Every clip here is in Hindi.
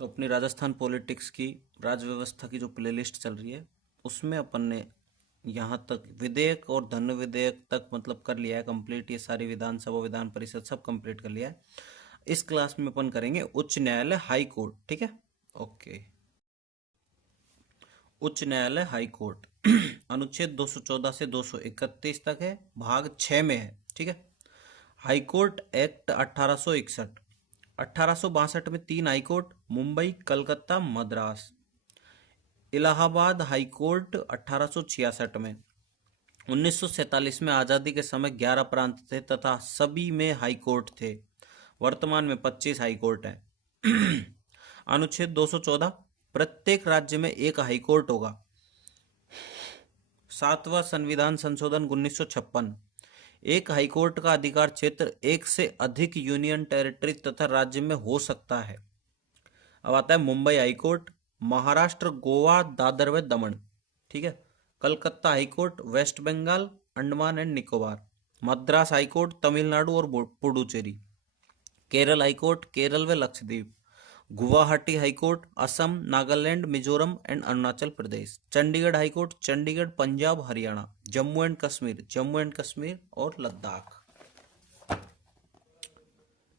तो अपनी राजस्थान पॉलिटिक्स की राज्य व्यवस्था की जो प्लेलिस्ट चल रही है उसमें अपन ने यहाँ तक विधेयक और धन विधेयक तक मतलब कर लिया है कंप्लीट। ये सारी विधानसभा विधान परिषद सब कंप्लीट कर लिया है। इस क्लास में अपन करेंगे उच्च न्यायालय हाई कोर्ट। ठीक है, ओके। उच्च न्यायालय हाई कोर्ट अनुच्छेद 214 से 231 तक है, भाग 6 में है। ठीक है। High court act 1861। 1862 में 3 high court, Mumbai, Calcutta, Madras. Allahabad high court 1866 में। 1947 में आज़ादी के समय 11 प्रांत थे तथा सभी में हाई कोर्ट थे। वर्तमान में 25 हाई कोर्ट हैं। अनुच्छेद 214, प्रत्येक राज्य में एक हाई कोर्ट होगा। 7वां संविधान संशोधन 1956। एक हाईकोर्ट का अधिकार क्षेत्र एक से अधिक यूनियन टेरिटरी तथा राज्य में हो सकता है। अब आता है मुंबई हाईकोर्ट, महाराष्ट्र, गोवा, दादर व दमन। ठीक है। Calcutta high court, west Bengal, Andaman and Nicobar. Madras high court, Tamil Nadu और पुडुचेरी। केरल हाईकोर्ट, केरल व Lakshadweep. Guwahati high court, Assam, Nagaland, Mizoram and Arunachal Pradesh. Chandigarh high court, Chandigarh, Punjab, Haryana. Jammu and Kashmir, Jammu and Kashmir और लद्दाख।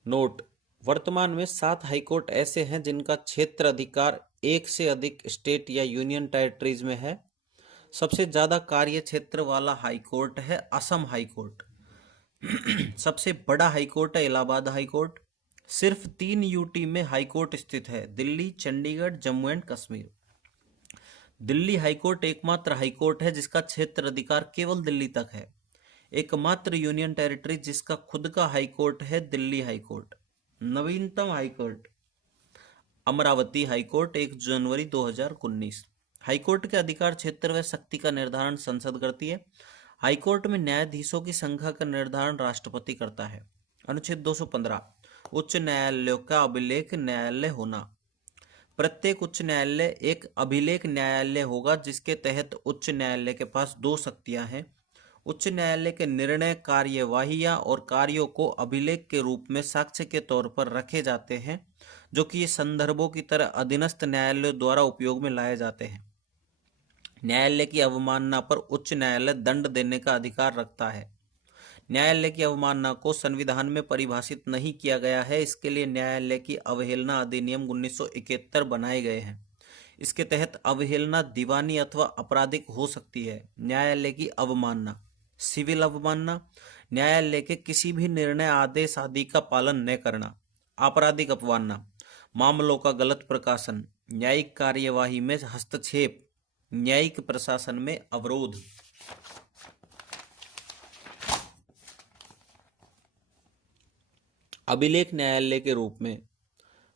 नोट: वर्तमान में 7 हाईकोर्ट ऐसे हैं जिनका क्षेत्र अधिकार एक से अधिक स्टेट या यूनियन टेरिटरीज में है। सबसे ज्यादा कार्य क्षेत्र वाला हाईकोर्ट है असम हाईकोर्ट। सबसे बड़ा हाईकोर्ट है इलाहाबाद हाईकोर्ट। सिर्फ 3 यूटी में हाईकोर्ट स्थित है, दिल्ली, चंडीगढ़, जम्मू एंड कश्मीर। दिल्ली हाईकोर्ट एकमात्र हाईकोर्ट है जिसका क्षेत्र अधिकार केवल दिल्ली तक है। एकमात्र यूनियन टेरिटरी जिसका खुद का हाईकोर्ट है दिल्ली हाईकोर्ट। नवीनतम हाईकोर्ट अमरावती हाईकोर्ट 1 जनवरी 2019। हाईकोर्ट के अधिकार क्षेत्र व शक्ति का निर्धारण संसद करती है। हाईकोर्ट में न्यायाधीशों की संख्या का निर्धारण राष्ट्रपति करता है। अनुच्छेद 215, उच्च न्यायालयों का अभिलेख न्यायालय होना। प्रत्येक उच्च न्यायालय एक अभिलेख न्यायालय होगा जिसके तहत उच्च न्यायालय के पास 2 शक्तियां हैं। उच्च न्यायालय के निर्णय, कार्यवाहियां और कार्यों को अभिलेख के रूप में साक्ष्य के तौर पर रखे जाते हैं, जो कि ये संदर्भों की तरह अधीनस्थ न्यायालयों द्वारा उपयोग में लाए जाते हैं। न्यायालय की अवमानना पर उच्च न्यायालय दंड देने का अधिकार रखता है। न्यायालय की अवमानना को संविधान में परिभाषित नहीं किया गया है, इसके लिए न्यायालय की अवहेलना अधिनियम 1971 बनाए गए हैं। इसके तहत अवहेलना दीवानी अथवा आपराधिक हो सकती है। न्यायालय की अवमानना: सिविल अवमानना, न्यायालय के किसी भी निर्णय, आदेश आदि का पालन न करना। आपराधिक अवमानना, मामलों का गलत प्रकाशन, न्यायिक कार्यवाही में हस्तक्षेप, न्यायिक प्रशासन में अवरोध। अभिलेख न्यायालय के रूप में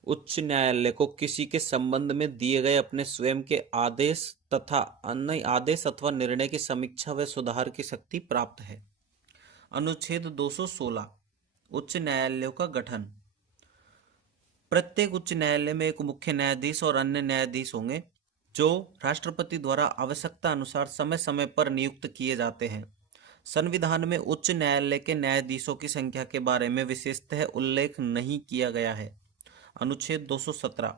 उच्च न्यायालय को किसी के संबंध में दिए गए अपने स्वयं के आदेश तथा अन्य आदेश अथवा निर्णय की समीक्षा व सुधार की शक्ति प्राप्त है। अनुच्छेद 216, उच्च न्यायालयों का गठन। प्रत्येक उच्च न्यायालय में एक मुख्य न्यायाधीश और अन्य न्यायाधीश होंगे जो राष्ट्रपति द्वारा आवश्यकता अनुसार समय समय पर नियुक्त किए जाते हैं। संविधान में उच्च न्यायालय के न्यायाधीशों की संख्या के बारे में विशेषतः उल्लेख नहीं किया गया है। अनुच्छेद 217,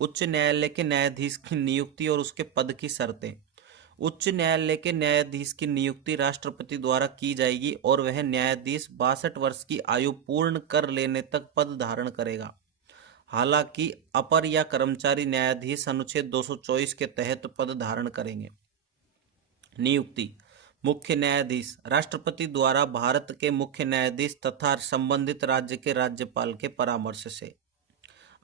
उच्च न्यायालय के न्यायाधीश की नियुक्ति और उसके पद की शर्तें। उच्च न्यायालय के न्यायाधीश की नियुक्ति राष्ट्रपति द्वारा की जाएगी और वह न्यायाधीश 62 वर्ष की आयु पूर्ण कर लेने तक पद धारण करेगा। हालांकि अपर या कर्मचारी न्यायाधीश अनुच्छेद 224 के तहत पद धारण करेंगे। नियुक्ति: मुख्य न्यायाधीश राष्ट्रपति द्वारा भारत के मुख्य न्यायाधीश तथा संबंधित राज्य के राज्यपाल के परामर्श से।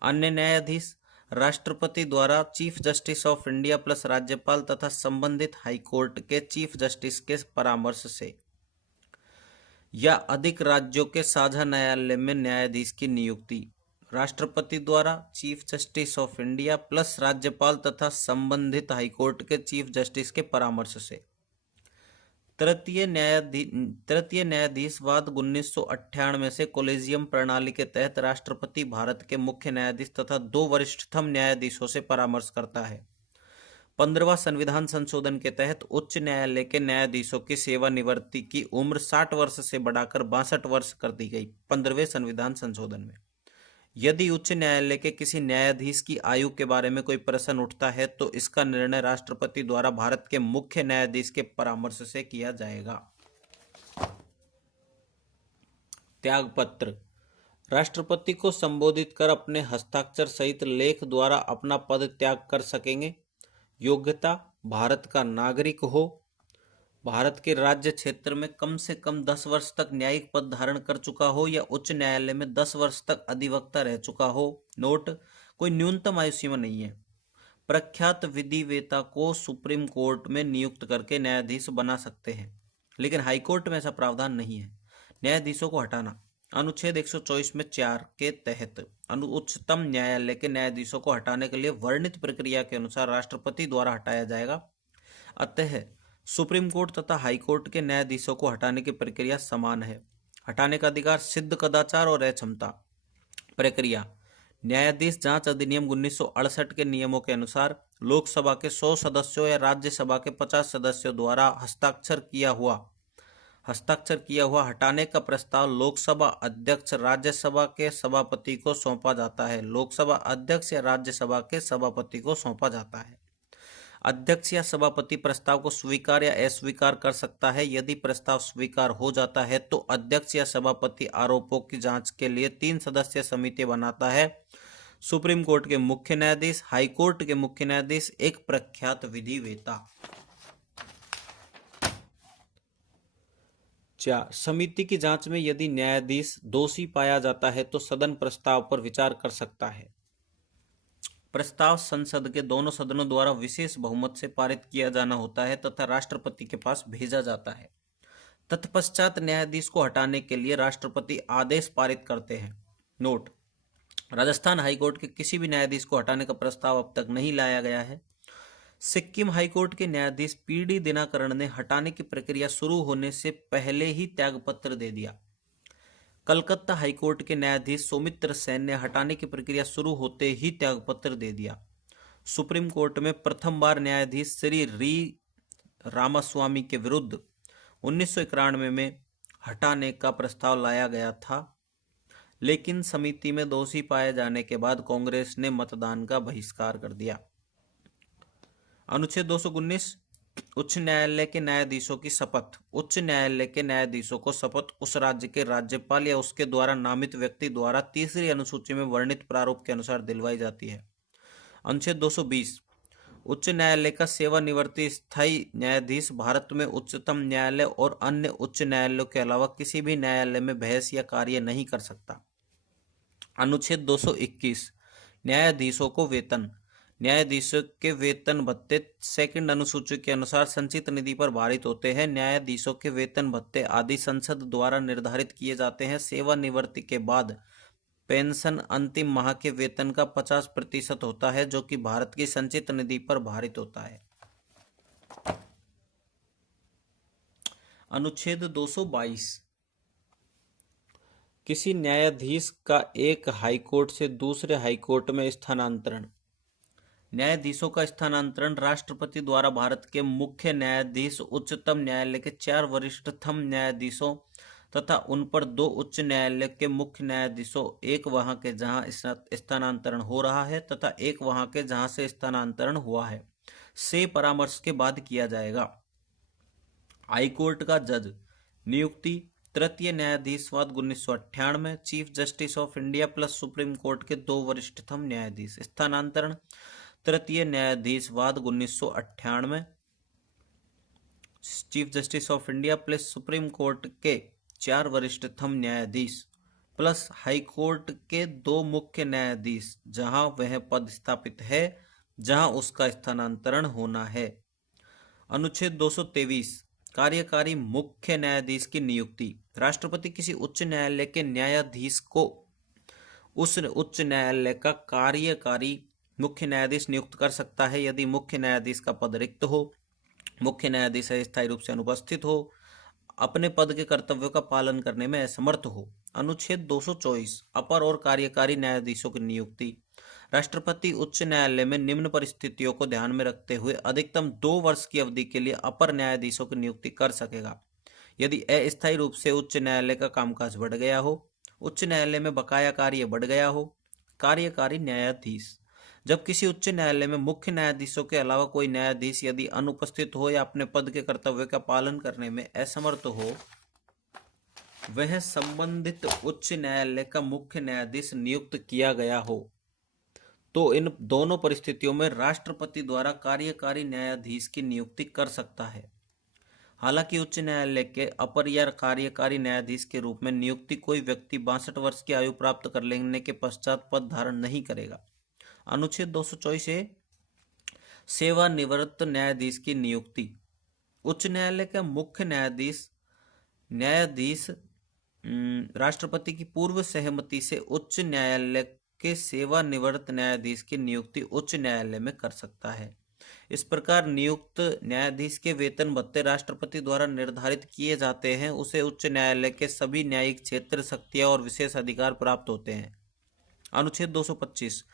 अन्य न्यायाधीश राष्ट्रपति द्वारा chief justice of India plus राज्यपाल तथा संबंधित हाईकोर्ट के चीफ जस्टिस के परामर्श से, या अधिक राज्यों के साझा न्यायालय में न्यायाधीश की नियुक्ति राष्ट्रपति द्वारा chief justice of India plus राज्यपाल तथा संबंधित हाईकोर्ट के चीफ जस्टिस के परामर्श से। तृतीय न्यायाधीशवाद 1998 से कोलेजियम प्रणाली के तहत राष्ट्रपति भारत के मुख्य न्यायाधीश तथा 2 वरिष्ठतम न्यायाधीशों से परामर्श करता है। 15वां संविधान संशोधन के तहत उच्च न्यायालय के न्यायाधीशों की सेवानिवृत्ति की उम्र 60 वर्ष से बढ़ाकर 62 वर्ष कर दी गई। 15वें संविधान संशोधन में यदि उच्च न्यायालय के किसी न्यायाधीश की आयु के बारे में कोई प्रश्न उठता है तो इसका निर्णय राष्ट्रपति द्वारा भारत के मुख्य न्यायाधीश के परामर्श से किया जाएगा। त्यागपत्र। राष्ट्रपति को संबोधित कर अपने हस्ताक्षर सहित लेख द्वारा अपना पद त्याग कर सकेंगे। योग्यता: भारत का नागरिक हो, भारत के राज्य क्षेत्र में कम से कम 10 वर्ष तक न्यायिक पद धारण कर चुका हो या उच्च न्यायालय में 10 वर्ष तक अधिवक्ता रह चुका हो। नोट: कोई न्यूनतम आयु सीमा नहीं है। प्रख्यात विधिवेता को सुप्रीम कोर्ट में नियुक्त करके न्यायाधीश बना सकते हैं, लेकिन हाईकोर्ट में ऐसा प्रावधान नहीं है। न्यायाधीशों को हटाना: अनुच्छेद 124 में 4 के तहत उच्चतम न्यायालय के न्यायाधीशों को हटाने के लिए वर्णित प्रक्रिया के अनुसार राष्ट्रपति द्वारा हटाया जाएगा। अतः सुप्रीम कोर्ट तथा हाई कोर्ट के न्यायाधीशों को हटाने की प्रक्रिया समान है। हटाने का अधिकार: सिद्ध कदाचार और अक्षमता। प्रक्रिया: न्यायाधीश जांच अधिनियम 1968 के नियमों के अनुसार लोकसभा के 100 सदस्यों या राज्यसभा के 50 सदस्यों द्वारा हस्ताक्षर किया हुआ हटाने का प्रस्ताव लोकसभा अध्यक्ष राज्यसभा के सभापति को सौंपा जाता है। लोकसभा अध्यक्ष या राज्यसभा के सभापति को सौंपा जाता है। अध्यक्ष या सभापति प्रस्ताव को स्वीकार या अस्वीकार कर सकता है। यदि प्रस्ताव स्वीकार हो जाता है तो अध्यक्ष या सभापति आरोपों की जांच के लिए 3 सदस्यीय समिति बनाता है। सुप्रीम कोर्ट के मुख्य न्यायाधीश, हाई कोर्ट के मुख्य न्यायाधीश, एक प्रख्यात विधिवेता। 4. समिति की जांच में यदि न्यायाधीश दोषी पाया जाता है तो सदन प्रस्ताव पर विचार कर सकता है। प्रस्ताव संसद के दोनों सदनों द्वारा विशेष बहुमत से पारित किया जाना होता है तथा राष्ट्रपति के पास भेजा जाता है। तत्पश्चात न्यायाधीश को हटाने के लिए राष्ट्रपति आदेश पारित करते हैं। नोट: राजस्थान हाईकोर्ट के किसी भी न्यायाधीश को हटाने का प्रस्ताव अब तक नहीं लाया गया है। सिक्किम हाईकोर्ट के न्यायाधीश पीडी दिनाकरण ने हटाने की प्रक्रिया शुरू होने से पहले ही त्यागपत्र दे दिया। कलकत्ता हाईकोर्ट के न्यायाधीश सौमित्र सेन ने हटाने की प्रक्रिया शुरू होते ही त्यागपत्र दे दिया। सुप्रीम कोर्ट में प्रथम बार न्यायाधीश श्री री रामास्वामी के विरुद्ध 1991 में हटाने का प्रस्ताव लाया गया था, लेकिन समिति में दोषी पाए जाने के बाद कांग्रेस ने मतदान का बहिष्कार कर दिया। अनुच्छेद 219 उच्च न्यायालय के न्यायाधीशों की शपथ। उच्च न्यायालय के न्यायाधीशों को शपथ उस राज्य के राज्यपाल या उसके द्वारा नामित व्यक्ति द्वारा तीसरी अनुसूची में वर्णित प्रारूप के अनुसार दिलवाई जाती है। अनुच्छेद 220 उच्च न्यायालय का सेवानिवृत्ति स्थायी न्यायाधीश भारत में उच्चतम न्यायालय और अन्य उच्च न्यायालयों के अलावा किसी भी न्यायालय में बहस या कार्य नहीं कर सकता। अनुच्छेद 221 न्यायाधीशों को वेतन। न्यायाधीशों के वेतन भत्ते सेकंड अनुसूची के अनुसार संचित निधि पर भारित होते हैं। न्यायाधीशों के वेतन भत्ते आदि संसद द्वारा निर्धारित किए जाते हैं। सेवानिवृत्ति के बाद पेंशन अंतिम माह के वेतन का 50% होता है, जो कि भारत की संचित निधि पर भारित होता है। अनुच्छेद 222 किसी न्यायाधीश का एक हाईकोर्ट से दूसरे हाईकोर्ट में स्थानांतरण। न्यायाधीशों का स्थानांतरण राष्ट्रपति द्वारा भारत के मुख्य न्यायाधीश, उच्चतम न्यायालय के 4 वरिष्ठतम न्यायाधीशों तथा उन पर 2 उच्च न्यायालय के मुख्य न्यायाधीशों, एक वहां के जहां स्थानांतरण हो रहा है तथा एक वहां के जहां से स्थानांतरण हुआ है, से परामर्श के बाद किया जाएगा। हाईकोर्ट का जज नियुक्ति। तृतीय न्यायाधीशवाद 1998 chief justice of India plus supreme court के 2 वरिष्ठतम न्यायाधीश। स्थानांतरण। तृतीय न्यायाधीशवाद 1998 chief justice of India plus supreme court के 4 वरिष्ठतम न्यायाधीश प्लस हाई कोर्ट के 2 मुख्य न्यायाधीश जहां वह पद स्थापित है, जहां उसका स्थानांतरण होना है। अनुच्छेद 223 कार्यकारी मुख्य न्यायाधीश की नियुक्ति। राष्ट्रपति किसी उच्च न्यायालय के न्यायाधीश को उस उच्च न्यायालय का कार्यकारी मुख्य न्यायाधीश नियुक्त कर सकता है यदि मुख्य न्यायाधीश का पद रिक्त हो, मुख्य न्यायाधीश अस्थायी रूप से अनुपस्थित हो, अपने पद के कर्तव्यों का पालन करने में असमर्थ हो। अनुच्छेद 224 अपर और कार्यकारी न्यायाधीशों की नियुक्ति। राष्ट्रपति उच्च न्यायालय में निम्न परिस्थितियों को ध्यान में रखते हुए अधिकतम 2 वर्ष की अवधि के लिए अपर न्यायाधीशों की नियुक्ति कर सकेगा। यदि अस्थायी रूप से उच्च न्यायालय का कामकाज बढ़ गया हो, उच्च न्यायालय में बकाया कार्य बढ़ गया हो, कार्यकारी न्यायाधीश। जब किसी उच्च न्यायालय में मुख्य न्यायाधीशों के अलावा कोई न्यायाधीश यदि अनुपस्थित हो या अपने पद के कर्तव्य का पालन करने में असमर्थ हो, वह संबंधित उच्च न्यायालय का मुख्य न्यायाधीश नियुक्त किया गया हो, तो इन दोनों परिस्थितियों में राष्ट्रपति द्वारा कार्यकारी न्यायाधीश की नियुक्ति कर सकता है। हालांकि उच्च न्यायालय के अपर या कार्यकारी न्यायाधीश के रूप में नियुक्ति कोई व्यक्ति 62 वर्ष की आयु प्राप्त कर लेने के पश्चात पद धारण नहीं करेगा। अनुच्छेद 224 ए सेवानिवृत्त न्यायाधीश की नियुक्ति। उच्च न्यायालय का मुख्य न्यायाधीश राष्ट्रपति की पूर्व सहमति से उच्च न्यायालय के सेवानिवृत्त न्यायाधीश की नियुक्ति उच्च न्यायालय में कर सकता है। इस प्रकार नियुक्त न्यायाधीश के वेतन भत्ते राष्ट्रपति द्वारा निर्धारित किए जाते हैं। उसे उच्च न्यायालय के सभी न्यायिक क्षेत्र, शक्तियां और विशेष अधिकार प्राप्त होते हैं। अनुच्छेद 225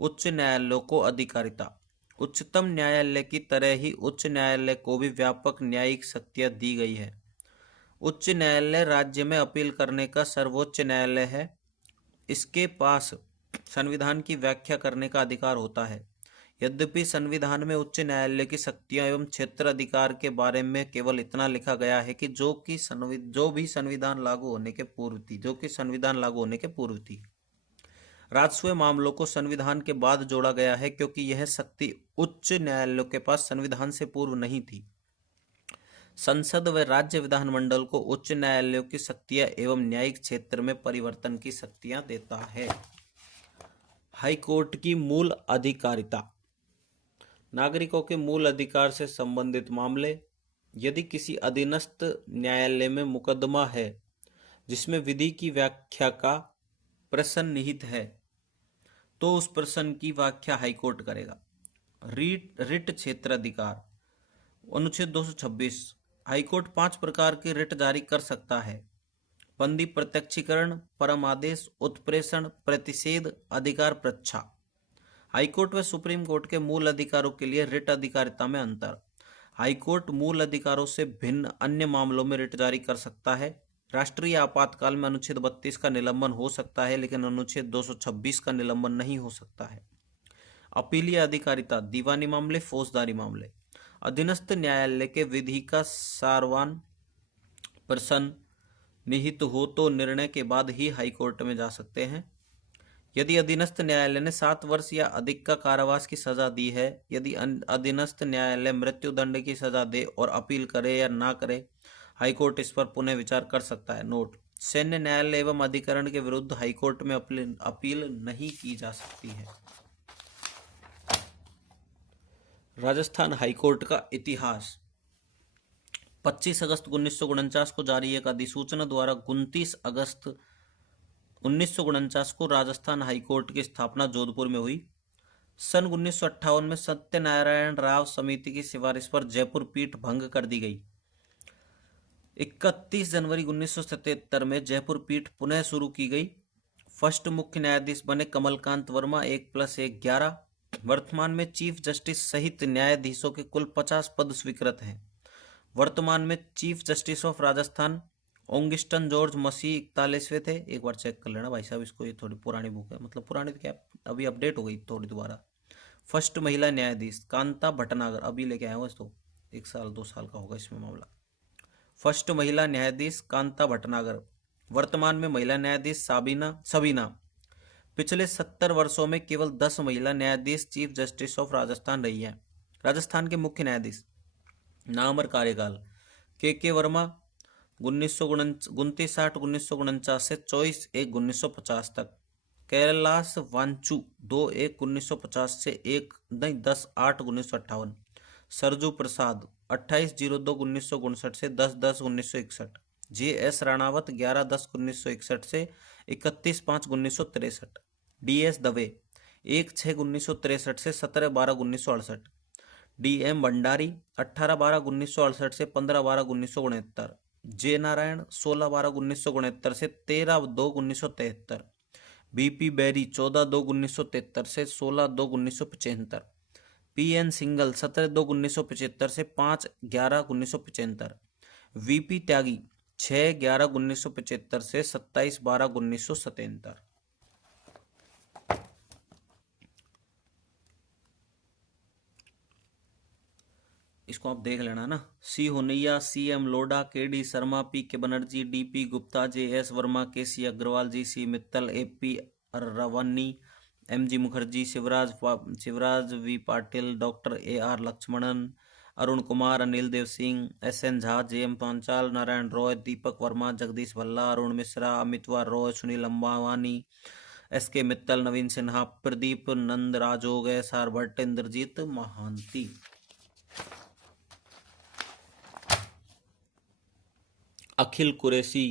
उच्च न्यायालयों को अधिकारिता। उच्चतम न्यायालय की तरह ही उच्च न्यायालय को भी व्यापक न्यायिक शक्तियां दी गई है। उच्च न्यायालय राज्य में अपील करने का सर्वोच्च न्यायालय है। इसके पास संविधान की व्याख्या करने का अधिकार होता है। यद्यपि संविधान में उच्च न्यायालय की शक्तियां एवं क्षेत्र अधिकार के बारे में केवल इतना लिखा गया है कि जो भी संविधान लागू होने के पूर्व थी। राजस्व मामलों को संविधान के बाद जोड़ा गया है क्योंकि यह शक्ति उच्च न्यायालयों के पास संविधान से पूर्व नहीं थी। संसद व राज्य विधानमंडल को उच्च न्यायालयों की शक्तियां एवं न्यायिक क्षेत्र में परिवर्तन की शक्तियां देता है। हाईकोर्ट की मूल अधिकारिता। नागरिकों के मूल अधिकार से संबंधित मामले। यदि किसी अधीनस्थ न्यायालय में मुकदमा है जिसमें विधि की व्याख्या का प्रश्न निहित है, तो उस प्रश्न की व्याख्या हाईकोर्ट करेगा। रिट क्षेत्र अधिकार। अनुच्छेद 226 हाईकोर्ट 5 प्रकार के रिट जारी कर सकता है। बंदी, प्रत्यक्षीकरण, परमादेश, उत्प्रेषण, प्रतिषेध, अधिकार प्रच्छा। हाईकोर्ट व सुप्रीम कोर्ट के मूल अधिकारों के लिए रिट अधिकारिता में अंतर। हाईकोर्ट मूल अधिकारों से भिन्न अन्य मामलों में रिट जारी कर सकता है। राष्ट्रीय आपातकाल में अनुच्छेद 32 का निलंबन हो सकता है, लेकिन अनुच्छेद 226 का निलंबन नहीं हो सकता है। अपीलीय अधिकारिता। दीवानी मामले, फौजदारी मामले। अधीनस्थ न्यायालय के विधि का सारवान प्रश्न निहित हो तो निर्णय के बाद ही हाईकोर्ट में जा सकते हैं। यदि अधीनस्थ न्यायालय ने 7 वर्ष या अधिक का कारावास की सजा दी है, यदि अधीनस्थ न्यायालय मृत्युदंड की सजा दे और अपील करे या ना करे, हाईकोर्ट इस पर पुनः विचार कर सकता है। नोट: सैन्य न्यायालय एवं अधिकरण के विरुद्ध हाईकोर्ट में अपील नहीं की जा सकती है। राजस्थान हाईकोर्ट का इतिहास। 25 अगस्त 1949 को जारी एक अधिसूचना द्वारा 29 अगस्त 1949 को राजस्थान हाईकोर्ट की स्थापना जोधपुर में हुई। सन 1958 में सत्यनारायण राव समिति की सिफारिश पर जयपुर पीठ भंग कर दी गई। 31 जनवरी 1977 में जयपुर पीठ पुनः शुरू की गई। फर्स्ट मुख्य न्यायाधीश बने कमलकांत वर्मा, 1+1 11। वर्तमान में चीफ जस्टिस सहित न्यायाधीशों के कुल 50 पद स्वीकृत हैं। वर्तमान में chief justice of Rajasthan Augustine George Masih 41वें थे। एक बार चेक कर लेना भाई साहब इसको, ये थोड़ी पुरानी बुक है, मतलब पुरानी तो क्या, अभी अपडेट हो गई थोड़ी दोबारा। फर्स्ट महिला न्यायाधीश कांता भटनागर, अभी लेके आया हूँ इसको, 1 साल 2 साल का होगा इसमें मामला। फर्स्ट महिला न्यायाधीश कांता भटनागर। वर्तमान में महिला न्यायाधीश सबीना। पिछले 70 वर्षों में केवल 10 महिला न्यायाधीश चीफ जस्टिस ऑफ राजस्थान रही हैं। राजस्थान के मुख्य न्यायाधीश। नाम और कार्यकाल: के वर्मा 1959 से 24/1/1950 तक। कैलाश वांचू 2/1/1950 से 10/8/1958। सरजू प्रसाद 28/02/1959 से 10/10/1961। JS राणावत 11/10/1961 से 31/5/1963। DS दवे 1/6/1963 से 17/12/1968। DM भंडारी 18/12/1968 से 15/12/1969। J नारायण 16/12/1969 से 13/2/1973। BP बेरी 14/2/1973 से 16/2/1975। PN सिंगल 17/2/1975 से 5/11/1975। VP त्यागी 6/11/1975 से 27/12/1977। इसको आप देख लेना ना। सी हुनैया, सी एम लोढ़ा, के D Sharma, P K Banerjee, D P Gupta, J S Verma, K C Agrawal, G C Mittal, A P Ravani, M G Mukherjee, Shivraj V Patil, doctor A R Lakshmanan, Arun Kumar, Anil Dev Singh, S N Jha, J M Panchal, Narayan Roy, Deepak Verma, Jagdish Bhalla, Arun Mishra, Amitava Roy, Sunil Ambwani, S K Mittal, Navin Sinha, Pradeep Nandrajog, S R Bhatt, Indrajit Mahanty. Akhil Kureshi,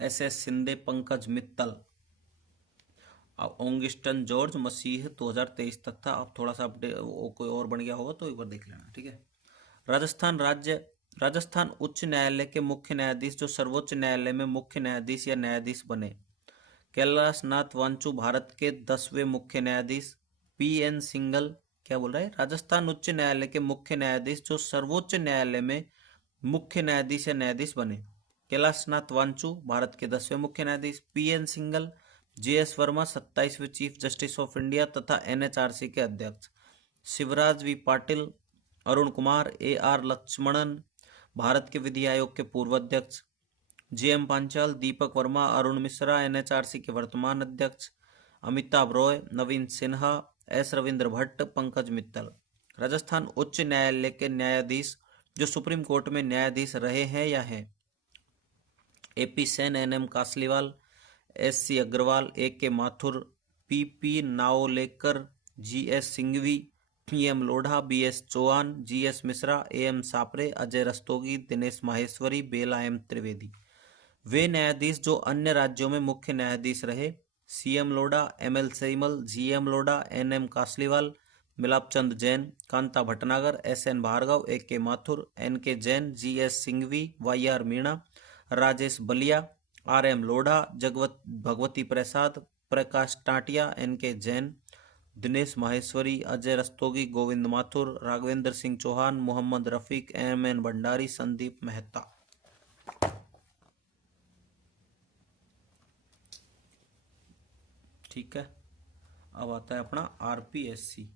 S S Shinde, Pankaj Mittal. अब ओंगिस्टन जॉर्ज मसीह 2023 तक था, अब थोड़ा सा अपडेट कोई और बन गया होगा तो एक बार देख लेना, ठीक है। राजस्थान उच्च न्यायालय के मुख्य न्यायाधीश जो सर्वोच्च न्यायालय में मुख्य न्यायाधीश या न्यायाधीश बने। कैलाशनाथ वांचू भारत के 10वें मुख्य न्यायाधीश। पी एन सिंघल क्या बोल रहा है, राजस्थान उच्च न्यायालय के मुख्य न्यायाधीश जो सर्वोच्च न्यायालय में मुख्य न्यायाधीश या न्यायाधीश बने। कैलाशनाथ वांचू भारत के 10वें मुख्य न्यायाधीश। P N Singhal, J S Verma 27वें चीफ जस्टिस ऑफ इंडिया तथा एनएचआरसी के अध्यक्ष। Shivraj V Patil, Arun Kumar, A R Lakshmanan Bharat के विधि आयोग के पूर्व अध्यक्ष। J M Panchal, Deepak Verma, Arun Mishra NHRC के वर्तमान अध्यक्ष। अमिताभ रॉय, नवीन सिन्हा, एस रविंद्र भट्ट, पंकज मित्तल। राजस्थान उच्च न्यायालय के न्यायाधीश जो सुप्रीम कोर्ट में न्यायाधीश रहे हैं या हैं। A P Sen, N M Kasliwal, S C Agarwal, A K Mathur, P P Naolekar, G S Singhvi, P M Lodha, B S Chauhan, G S Mishra, A M Sapre, Ajay Rastogi, Dinesh Maheshwari, Bela M Trivedi. वे न्यायाधीश जो अन्य राज्यों में मुख्य न्यायाधीश रहे। C M Lodha, M L Saimal, G M Lodha, N M Kasliwal, Milap Chand Jain, Kanta Bhatnagar, S N Bhargava, ए K Mathur, N K Jain, G S Singhvi, Y R Meena, Rajesh Balia, R M Lodha, Bhagwati Prasad, Prakash Tatia, N K Jain, Dinesh Maheshwari, Ajay Rastogi, Govind Mathur, Raghavendra Singh Chauhan, Mohammad Rafiq, M N Bhandari, Sandeep Mehta. ठीक है, अब आता है अपना आरपीएससी।